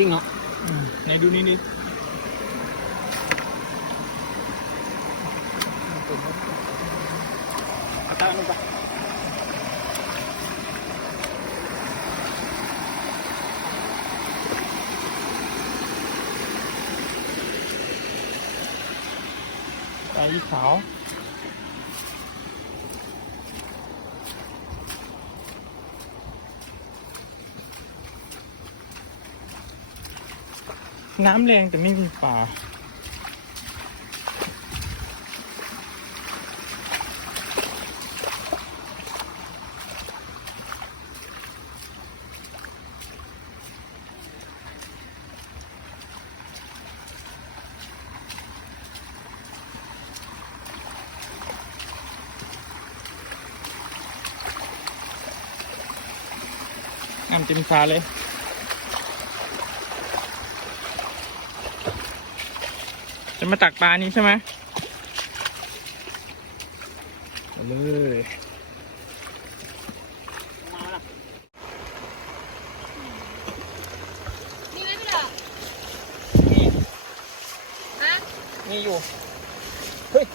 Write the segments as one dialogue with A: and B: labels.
A: ริงเหรอไหนดูนี่ดิเอาตาลงไปไอ้ขาวน้ำแรงแต่ไม่มีปลาน้ำจิ้มฟ้าเลยจะมาตักปลานี้ใช่ไหมเอาเลย
B: มีไหมพี่ดอก
A: นี่
B: ฮะ
A: นี่อยู่เฮ้ย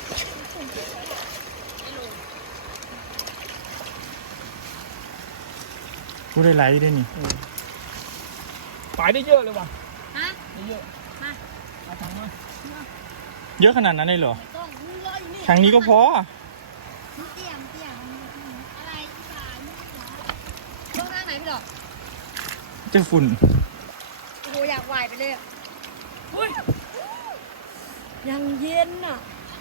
A: กูได้ไลท์ด้วยนี่ปลาได้เยอะเลยว่ะ
B: ฮะ
A: ได้เยอะ
B: มา
A: เอาถังมาเยอะขนาดนั้นเลยเหรอ
B: ต้องมือรออยู่นี่
A: ถังนี้ก็พอ
B: เตี้ยอะไรที่สามต้องทางไหนพี่ดอก
A: จะฝุ่น
B: โอ้โหอยากว่ายไปเลยอ่ะอุ้ยยังเย็นอ่ะ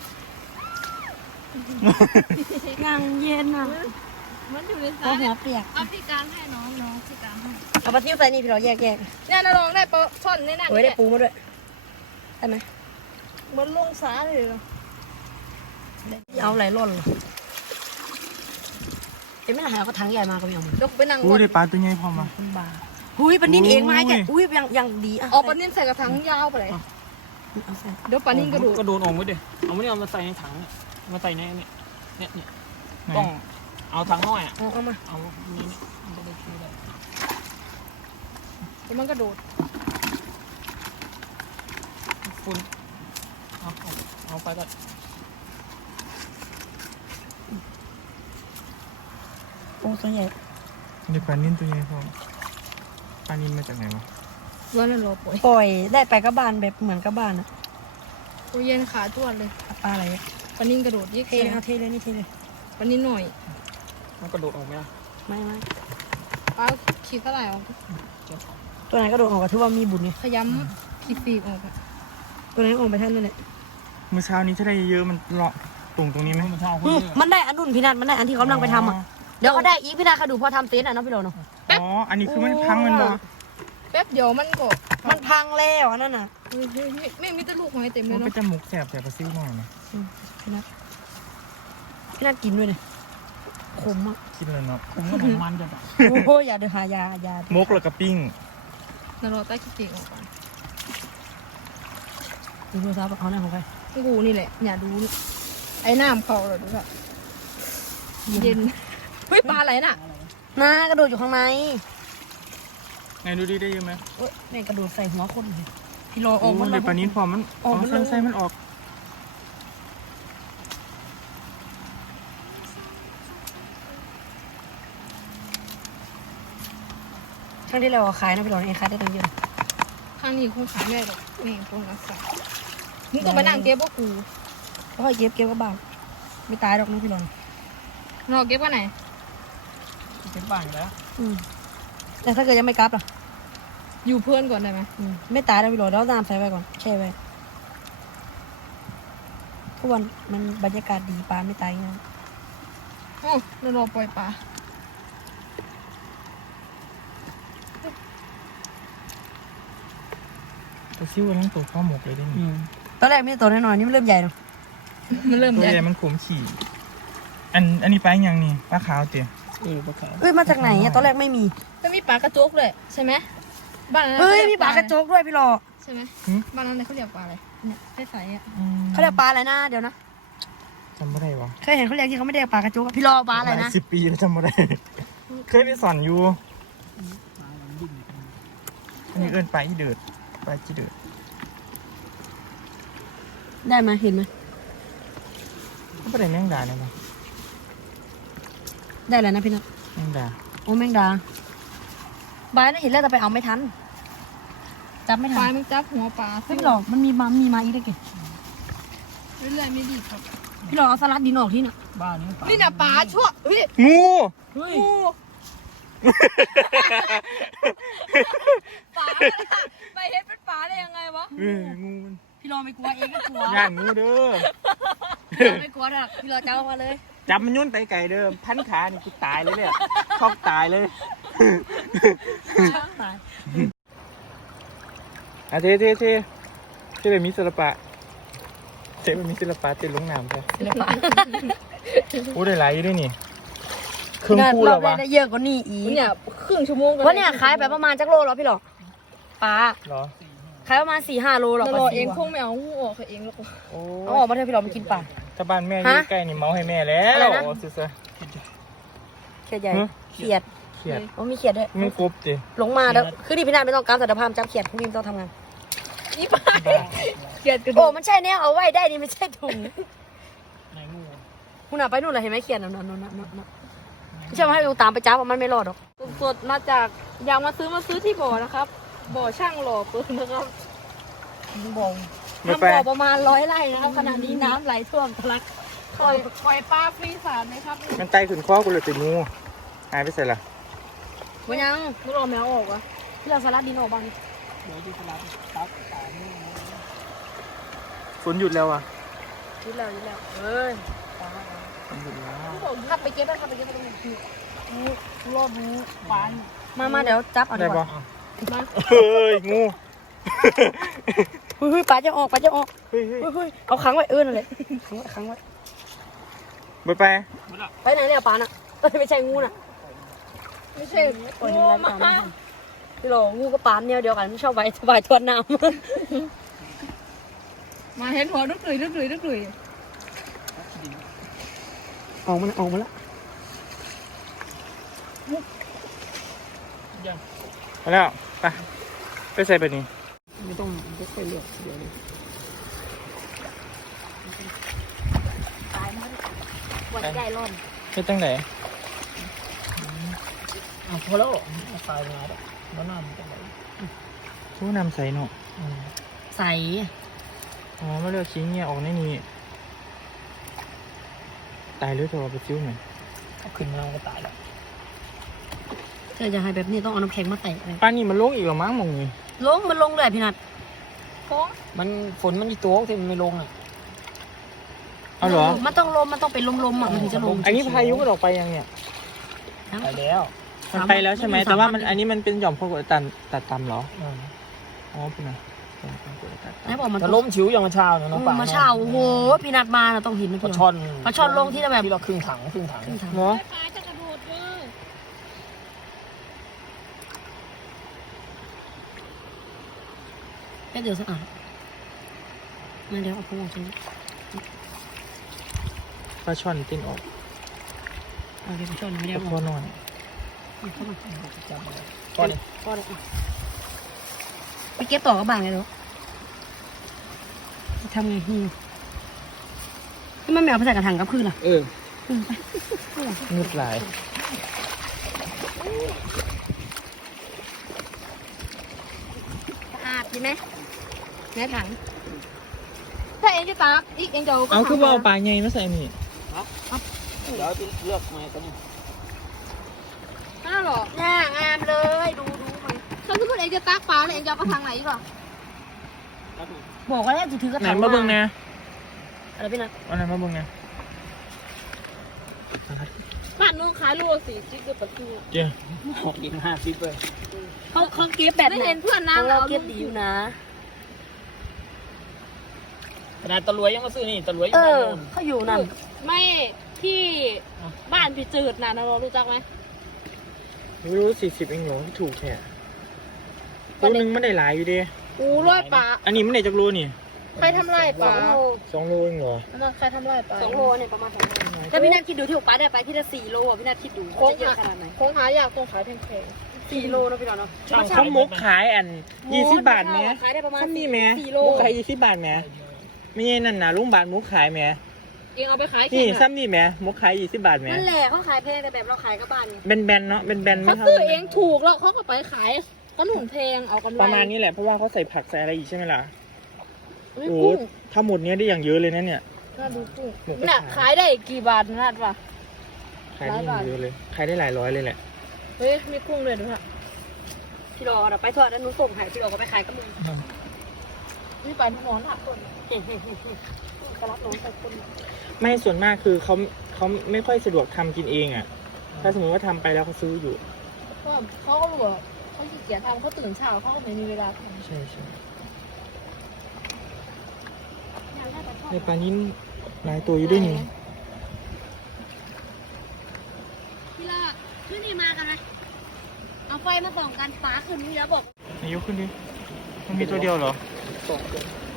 B: ยังเย็นอ่ะมันอยู่ในสายหัวเปียกเอาพี่กลางให้น้องพี่กลางให้
C: เอาปลาซิวใส่นี่พี่เราแยก
B: เนี่ยนะลองได้ปะช่อนในนั้น
C: เฮ้ยได้ปูมาด้วยได้ไหม
B: มันลงสาเลยเหรอ
C: เอาไหลล่นเหรอเอ็มไม่หาก็ถังใหญ่มาก็ไม่เอามัน
B: เดี๋ยวไปนั่ง
A: อู้ได้ปลาตัวใหญ่พอมา
C: คุณบาหุยปลานิ่นเองมาแกอุ้ยยังดีอ่ะ
B: เอาปลานิ่นใส่กระถางยาวไปเลย
C: เอาใส่
B: เดี๋ยวปลานิ่นกระดูก
A: กระโดดออกไว้ดิเอาไม่ได้เอามาใส่ในถังมาใส่ในเนี่ยต้องเอาถังน้อยอ่ะ
C: เอามา
A: เอานี่มันจะได้ช่วยได้
B: เดี๋ยวมันกระโดด
A: ฝุ่นเอาไปก่อน
C: โอ้ตัวใหญ่
A: นี่ปลานิ่นตัวใหญ่พอปลานิ่นมาจากไหนวะ
B: วันนั้นรอปล่อย
C: ปล่อยได้ไปกับบ้านแบบเหมือนกับบ้านอ่ะ
B: โอ้เย็นขาจ้วนเลย
C: ปลาอะไร
B: ปลานิ่นกระโดดยิ่ง
C: เทเลยเอาเทเลยนี่เทเลย
B: ปลานิ่นหน่อย
A: มันกระโดดออกไหมล่ะ
C: ไม่
B: ปลาขีดเท่าไหร่ออก
C: ตัวไหนก็โดดออกก็ถือว่ามีบุญไง
B: ขยำขีดปีกออกอะ
C: ตัวไหนออกไปท่านนั่นแหละ
A: เมื่อเช้านี้ถ้าได้เยอะมันเลาะตรงนี้ไหมมันเช้า
C: มันได้อันนุ่นพี่นัทมันได้อันที่เขากำลังไปทำอ่ะเดี๋ยวเขาได้อีกพี่นัทเขาดูพอทำเต็นท์อ่ะเนาะพี่โดนเนาะ
A: อ๋ออันนี้คือมันพังมันบ่
B: แป๊บเดียวมันก็
C: มันพังแล้วอันนั้นน่ะ
B: ไม่มีแต่ลูกหอยเต็มเล
A: มั
B: ย
A: น
B: เนาะ
A: ก็จะมุกแสบแต่ปลาซิวหน่อยนะ
C: พี่นัทกินด้วยเลยขมอ่ะ
A: คิดเลยเนาะผมก็มันจะแบบ
C: โอ้โหอย่าเดือดหายา
A: มุกแล้วก็ปิ้ง
B: แล้วเราใต้ขีดปีกออกก่อน
C: ดูโทรศัพท์เอาหน้าของใคร
B: กูนี่แหละอย่าดูไอ้น้ำเขาเหรอดูแบบเย็นเฮ้ยปลาอะไรน่ะ
C: น้ากระโดดอยู่ข้างใน
A: ไหนดูดิได้เยอะไหม
C: เอ้ยแม่งกระโดดใส่หัวคนเลยพี่รออ
A: โอ้
C: อกมา
A: เลยปลานิ่นพอมัน
C: ออกมาเลย
A: ใส่มันออก
C: ครั้งที่เราขายนะพี่รอเองขายได้ตั้งเยอะ
B: ข้างนี้คงขายไม่ได้หรอกนี่คงรักษามึงก็มานั่งเก็บพวกกู
C: แล้วก็เก็บก็บ้างไม่ตายหรอกนะพี่รอน
B: เราเก็บกันไหน
A: เป็นบ้านอยู่แล้ว
C: แต่ถ้าเกิดยังไม่กลับล่ะ
B: อยู่เพื่อนก่อนได้ไหม
C: ไม่ตายนะพี่รอนแล้วน้ำใส่ไว้ก่อนแช่ไว้ทุกวันมันบรรยากาศดีปลาไม่ตายง่าย
B: โอ้เรารอปล่อยปลา
A: ปลาซิวทั้งตัวข้าวหมกเลยได้นี่
C: ตอนแรกไม่ตัวน้อยๆนี่มันเริ่มใหญ่เนาะ
B: มันเริ่ม
A: ตัว
B: ใหญ่
A: ใหญ่มันขมขี่อันนี้ปลาอย่างนี่ปลาขาวเตี๋ยปลาขาว
C: เอ้ยมาจากไหนอะตอนแรกไม่มี
B: ไม่มีปลากระจกเลยใช่ไหมบ้านนั้น
C: เฮ้ยมีปลากระโจกด้วยพี่รอ
B: ใช่ไหมบ้านนั้นเขาเรียกปลาอะไรเนี่ยใสๆอ่ะ
C: เขาเรียกปลาอะไรนะเดี๋ยวนะ
A: จำไม่ได้วะ
C: เคยเห็นเขาเรียกที่เขาไม่ได้เรียกปลากระโจกอะพี่รอปลาอะไรนะ
A: 10 ปีแล้วจำไม่ได้ เคยได้สอนอยู่อันนี้เอิ้นปลาอีเดือดปลาจีเดือด
C: ได้ไหมเห็นไหม
A: ก็ไม่ได้แมงดาเนี่ยมั้ง
C: ได้แล้วนะพี่นัท
A: แมงดา
C: โอ้แมงดาบายน่ะเห็นแล้วแต่ไปเอาไม่ทันจับไม่
B: ป
C: ทั
B: ลาน มันจับหัวปลา
C: ไม่เป็นหรอกมันมีมาอีกได้เก่ง
B: เรื่อยๆไม่ดีครับ
C: พี่หลอกเอาสลัดดินออกที่น่ะ
A: บ้านนี้ปลา
B: นี่น่ะปลาชั่วเฮ้ย
A: งู
C: เฮ้ย
B: งูปลาไปเห็นเป็นปลาได้ยังไงวะ
A: งูมัน
C: พี่หลอกไม่กลัวเองก็กลัว
A: ย่านงูเด้อ
C: พี่หลอกไม่กลัวหรอกพี่หลอกจับออกมาเลย
A: จับมันยุ่นไปไก่เดิมพันขานี่กูตายเลยเนี่ยช็อกตายเลย
C: ตาย
A: อ่ะเท่เท่เท่เท่แบบมีศิลปะเท่แบบมีศิลปะเต้นลงน้ำไป
C: เรียบร้อย
A: โอ้ได้หลายอยู่ด้วยนี่เครื่องคู่แล้ววะ
C: ได้เยอะกว่านี้อีก
B: เนี่ยครึ่งชั่วโมงก็
C: เพราะเนี่ยขายไปประมาณจักโลแล้วพี่หลอกปลา
A: เหรอ
C: ขายประมาณ4-5 โลหรอก
B: เรา
C: ป
B: ร
C: ลา
B: อ
C: ซิว
B: เองคงไม่เอางูออกเองแล้วก็
A: โอ้
C: เอาออกมาเถอะพี่หลอกมันกินปลา
A: ถ้าบ้านแม่อยู่
C: ฮะ
A: ใกล้นี่เมาให้แม่แล้
C: อะไร
A: ว
C: นะ
A: โอ้สุด
C: เขียดใหญ่
A: ฮะ
C: เขียด
A: ๆเครียด
C: โอ้มีเขียดด้วย
A: มึงครบจิ
C: ลงมาเด้อคือดิพี่นาไม่ต้องการสัตว์ภาพจับเขียดพวกนี้ไม่ต้องทำงาน
B: อีปลาเกลียดกระดู
C: โอ้
B: ก
C: มันใช่แนวเอาไว้ได้นี่ไม่ใช่ถุง
A: ไหนงู
C: คุณน่ะไปนู่นเลยเห็นไหมเขียดนั่นไม่ใช่มาให้ดูตามไปจับมันไม่รอดหรอก
B: สดๆมาจากอยากมาซื้อที่บ่อนะครับ บ่อช่างหล่อปืนนะครับ
C: บ่ง
A: ไม่
C: ทำ
A: ไป
C: บ่อประมาณ100 ไร่นะครับขณะนี้น้ำไหลท่วมทะลัก
B: ปล่อยปลาฟรีสารไหมครับ
A: มันไตขึ้นคอกูเลยติดงูหายไปเสร็จละ
C: มันยัง
B: มึงรอแมวออกวะ
C: พี่เราสลัดดินออกบ้าง
A: เดี๋ยวดูสลับตับตาฝนหยุดแล้วอ่ะ
C: ยืดแล้วเอ้ย
A: ฝนหยุดแล้ว
C: ขับไปเก็บได้ขับไปเก็บได้ตรงนี้
B: รอดูปลา
C: มาเดี๋ยวจับเอาดี
A: ได้
C: ก
A: ปะ
C: ว่า
B: มา
A: เฮ้ยงู
C: เฮ้ยปลาจะออก
A: เฮ้ย
C: เฮ้ยเอาขังไว้นั่นเลยขังไว้
A: ไปไป
C: ไปไหนเนี่ยปลาน่ะไม่ใช่งูน่ะ
B: ไม่ใช่
C: ปล่อย
B: งู
C: ให้มัน
B: มา
C: ตามพี่หลงงูกับปลาเนี่ยเดียวกันไม่ชอบไว้สบายทวนน้
B: มาเห็นหัวดึกดุย
C: ำออกมาแล้ว
A: มาแล้วไปใส่ไปนี่
C: ไม่ต้องค่อยเลือกเดี๋ยวนี้ตายมันวันใหญ่ร่อน
A: ไปตั้งไหน
D: พอแล้วตายไปแล้วแล้วน้ำจะไหล
A: ผู้นำใส่เนาะ
C: ใส
A: อ๋อมาเลือกชิ้นเนี่ยออกในนี้ตายหรือเถอะไปซิ้วหน่อย
D: เอาขึ้นมาก็ตายแล้ว
C: เธอจะให้แบบนี้ต้องเอาน้ำแข็งมาแตะเลย
A: ป้านี่มันลงอีกหรอมั้งมองนี่
C: มันลงเลยพี่นัท
D: มันฝนมันมีตัวที่มันไม่ลงอ่ะ
A: เอาเหรอ
C: มันต้องลมมันต้องเป็นลมๆอ่ะมันถึงจะลง
A: อันนี้พายุมันออกไปยังเนี่ย
D: ไปแล้ว
A: มันไปแล้วใช่ไหมแต่ว่ามันอันนี้มันเป็นหย่อมความกดอากาศตัดต่ำเหรอ
D: อืม
A: อ๋อพี่นะหย่อมความกดอากาศ
C: ไหนบอกมัน
D: แต่ล้มฉิวอย่างมาเช้าเนี่ยน้องป่า
C: มาเช่าโอ้โหพี่นัทมาต้องเห็นนะ
D: ปลา
C: พี่
D: ช่อน
C: ปลาช่อนลงที่แบบ
D: ที่เราครึ่งถัง
A: เหรอ
B: ปลาจะกระโดดเลย
C: แค่เดี๋ยวสะอาดมาเดี๋ยวเอาพวกฉัน
A: ปลาช่อนตินออก
C: เอาเดี๋ยวปลาช่อนไม่ได้
A: ปลา
C: เอา
A: คอนอน
C: เข้ามา
D: ก้อนนี้
C: ก็ได้ไปเก็บต่อกับบางเลยเหรอทำไงที่มันไม่เอาไปใส่กระถางกับพืชล่ะ
A: งึดหลาย
C: สะอาดดีไหมในถัง
B: ถ้าเองจะตากอีกเองจะ
A: เอาคือว่าเอาปลาใหญ่มาใส่นี่
D: เดี๋ยวไปเลือกมาตัวนี้
B: น่าหรอ
C: น่างามเลยดูไหม
B: ถ้าสมมติเองจะตากปลาแล้วเองจะเอากระถางไหนดีกว่า
C: บอกว่าแล้วจะถือกระ
A: ไหน
C: ถาง
A: มาเบิ่งนะ
C: อะไรพี่นัท
A: เอาไหนมาเบิ่งนะ
B: บ้านนู้นขายโล40กับปลาทู
A: เจ้า
D: 60-50เลย
C: เขาเก็บแบบ
B: ไม่
C: ไหน
B: เห็นเพื่อน
C: เขา
B: น้ำเรา
C: เก็บดีอยู่นะ
D: ขนาดตะลวยยังมาซื้อนี่ตะลวยยัง
C: เอ
D: มา
C: อ
D: โน่น
C: เขาอยู่นั่น
B: ไม่ที่บ้านพี่จืดน่ะเรารู้จักไหม
A: ไม่รู้40เองเหรอที่ถูกแค่ตัวหนึงมันได้หลายอยู่ดิ
B: กูร้อยปลา
A: อันนี้มันได้จากโลนี่
B: ใครทำไรปลา
A: 2 โลเองเหรอ
B: อันนั้นใครทำไรปลา
C: 2 โลเนี่ยประมาณ2 โลแล้วพี่นัทคิดดูที่ป้าได้ไปที่ละ4 โลอ่ะพี่นัทคิดดู
B: โค้ง
C: จะเย
B: หา
C: อะขนาดไหน
B: โค้งหายากโค้งขายแพง
C: 4 โลนะพี่น้องเนาะ
D: เขามกขายอัน20 บาทไหม
C: ขายได้ประมาณ
D: ซ้ำนี่ไหม
C: 4 โล
D: มกขาย20 บาทไหมไม่ใช่นั่นนะลุงบาทมกขายไหม
B: เองเอาไปขาย
D: นี่ซ้ำนี่ไหมมกขาย20 บาทไหม
C: นั่นแหละเขาขายแพงแต่แบบเราขายกับบ้านไง
D: แบนๆเนาะแบนๆไม่
B: เขา
D: เท่า
B: ซื้อเองถูกแล้วเขาก็ไปขายเขาหนุนแพงเอากำไร
D: ประมาณนี้แหละเพราะว่าเขาใส่ผักใส่อะไรอีกใช่ไหมล่ะ
B: อุ้ย
D: โอ้
B: กุ้ง
D: ถ้าหมดเนี้ยได้อย่างเยอะเลยนะเนี่ย
B: น่าดูกุ้ง
D: หมูกระทะ
B: น่ะขายได้กี่บาทนัดวะ
D: ขายได้อย่างเยอะเลยขายได้หลายร้อยเลยแหละ
B: เฮ้ยมีกุ้งเลยดูค่ะ
C: พี่รอเดี๋ยวไปทอดแล้วหนูส่งให้พี่รอก็ไปขายกับมึง
B: มีปลาที่นอนหักคน
C: ก็รับน้องใส่คน
D: ไม่ส่วนมากคือเขาไม่ค่อยสะดวกทำกินเองอ่ะ ถ้าสมมติว่าทำไปแล้วเขาซื้ออยู่
B: ก็เขาก็บอกเขาขี้เกียจทำเขาตื่นเช้าเขาก็ไม่มีเวลาทำ
D: ใช่ใช่ในปลานิ้นหลายตัวอยู่ด้วยนี่
C: พี่ลากขึ้นนี่มากันนะเอาไฟมาส่องกันฟ้าคืนนี้แล้วบอก
A: อายุขึ้นดิมันมีตัวเดียวเหรอ
D: สองตัว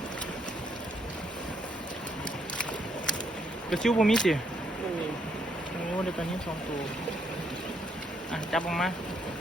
A: กระชิวผมมีสิ
D: ไม่มี
A: โอ้เดี๋ยวตอนนี้2 ตัวอ่ะจับออกมา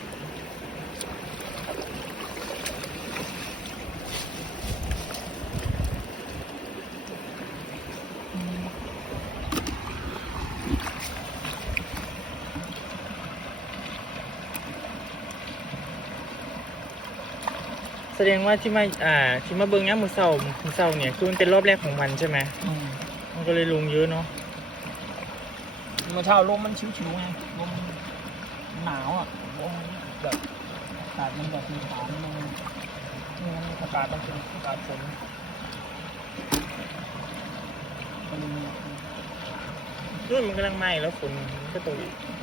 D: แสดงว่าที่มาเบิ้งเนี่ยมือเสาเนี่ยคือมันเป็นรอบแรกของมันใช่ไหมมันก็เลยลงเยอะเนาะ
A: เมื่อเช้าลมมันชิวๆไงลมหนาวอ่ะลมแบบอากาศมันแบบมีขาวมันอากาศมันเป็นอากาศฝนมันมี
D: นู่นมันกำลังไหม้แล้วฝนมันก็ตกอีก